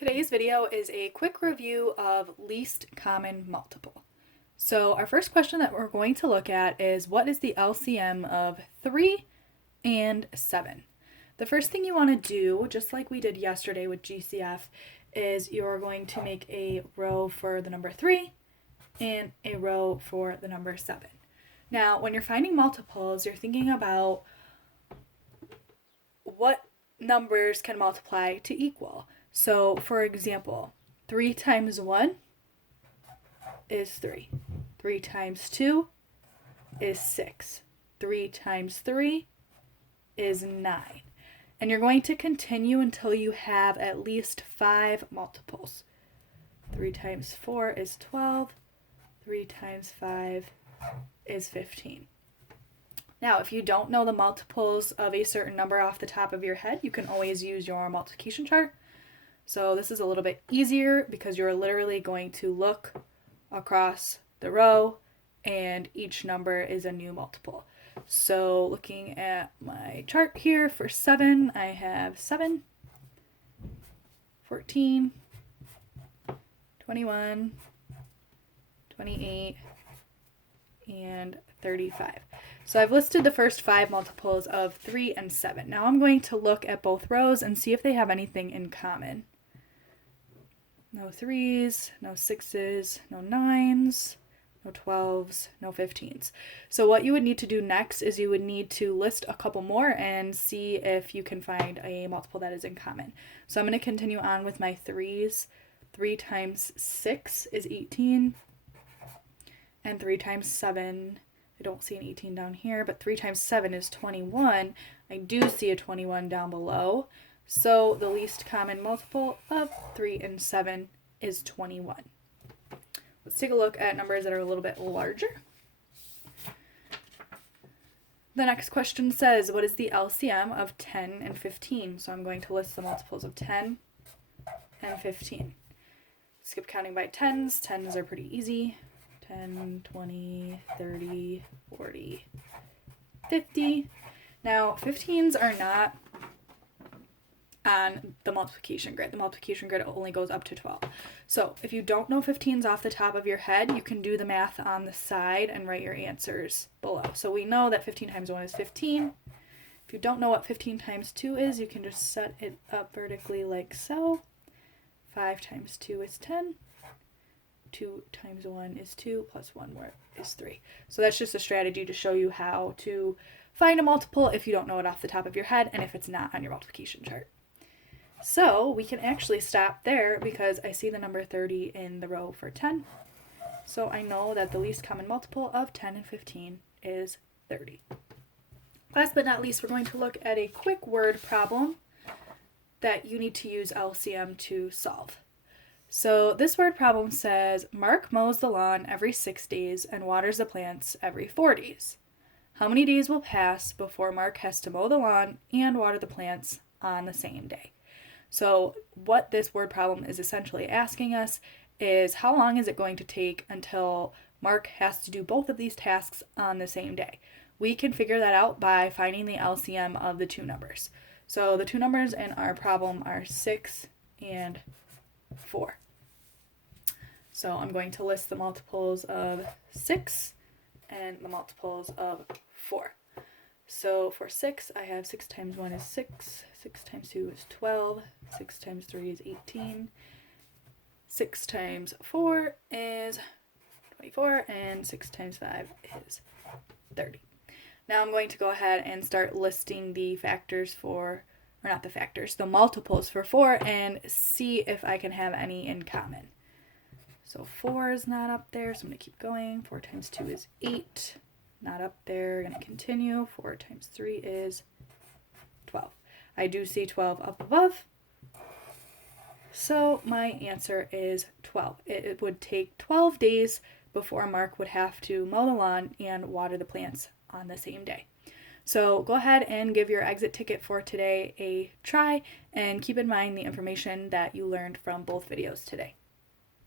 Today's video is a quick review of least common multiple. So our first question that we're going to look at is what is the LCM of 3 and 7? The first thing you want to do, just like we did yesterday with GCF, is you're going to make a row for the number 3 and a row for the number 7. Now, when you're finding multiples, you're thinking about what numbers can multiply to equal. So, for example, 3 times 1 is 3. 3 times 2 is 6. 3 times 3 is 9. And you're going to continue until you have at least 5 multiples. 3 times 4 is 12. 3 times 5 is 15. Now, if you don't know the multiples of a certain number off the top of your head, you can always use your multiplication chart. So this is a little bit easier because you're literally going to look across the row and each number is a new multiple. So looking at my chart here for 7, I have 7, 14, 21, 28, and 35. So I've listed the first 5 multiples of 3 and 7. Now I'm going to look at both rows and see if they have anything in common. No 3s, no 6s, no 9s, no 12s, no 15s. So what you would need to do next is you would need to list a couple more and see if you can find a multiple that is in common. So I'm going to continue on with my 3s. 3 times 6 is 18. And 3 times 7, I don't see an 18 down here, but 3 times 7 is 21. I do see a 21 down below. So the least common multiple of 3 and 7 is 21. Let's take a look at numbers that are a little bit larger. The next question says, what is the LCM of 10 and 15? So I'm going to list the multiples of 10 and 15. Skip counting by tens. Tens are pretty easy. 10, 20, 30, 40, 50. Now, 15s are not on the multiplication grid. The multiplication grid only goes up to 12. So if you don't know 15s off the top of your head, you can do the math on the side and write your answers below. So we know that 15 times 1 is 15. If you don't know what 15 times 2 is, you can just set it up vertically like so. 5 times 2 is 10. 2 times 1 is 2, plus 1 more is 3. So that's just a strategy to show you how to find a multiple if you don't know it off the top of your head and if it's not on your multiplication chart. So we can actually stop there because I see the number 30 in the row for 10. So I know that the least common multiple of 10 and 15 is 30. Last but not least, we're going to look at a quick word problem that you need to use LCM to solve. So this word problem says, Mark mows the lawn every 6 days and waters the plants every 4 days. How many days will pass before Mark has to mow the lawn and water the plants on the same day? So what this word problem is essentially asking us is how long is it going to take until Mark has to do both of these tasks on the same day? We can figure that out by finding the LCM of the two numbers. So the two numbers in our problem are 6 and 4. So I'm going to list the multiples of 6 and the multiples of 4. So for 6, I have 6 times 1 is 6, 6 times 2 is 12, 6 times 3 is 18, 6 times 4 is 24, and 6 times 5 is 30. Now I'm going to go ahead and start listing the factors for, or not the factors, the multiples for 4 and see if I can have any in common. So 4 is not up there, so I'm going to keep going. 4 times 2 is 8. Not up there. Going to continue. 4 times 3 is 12. I do see 12 up above. So my answer is 12. It would take 12 days before Mark would have to mow the lawn and water the plants on the same day. So go ahead and give your exit ticket for today a try and keep in mind the information that you learned from both videos today.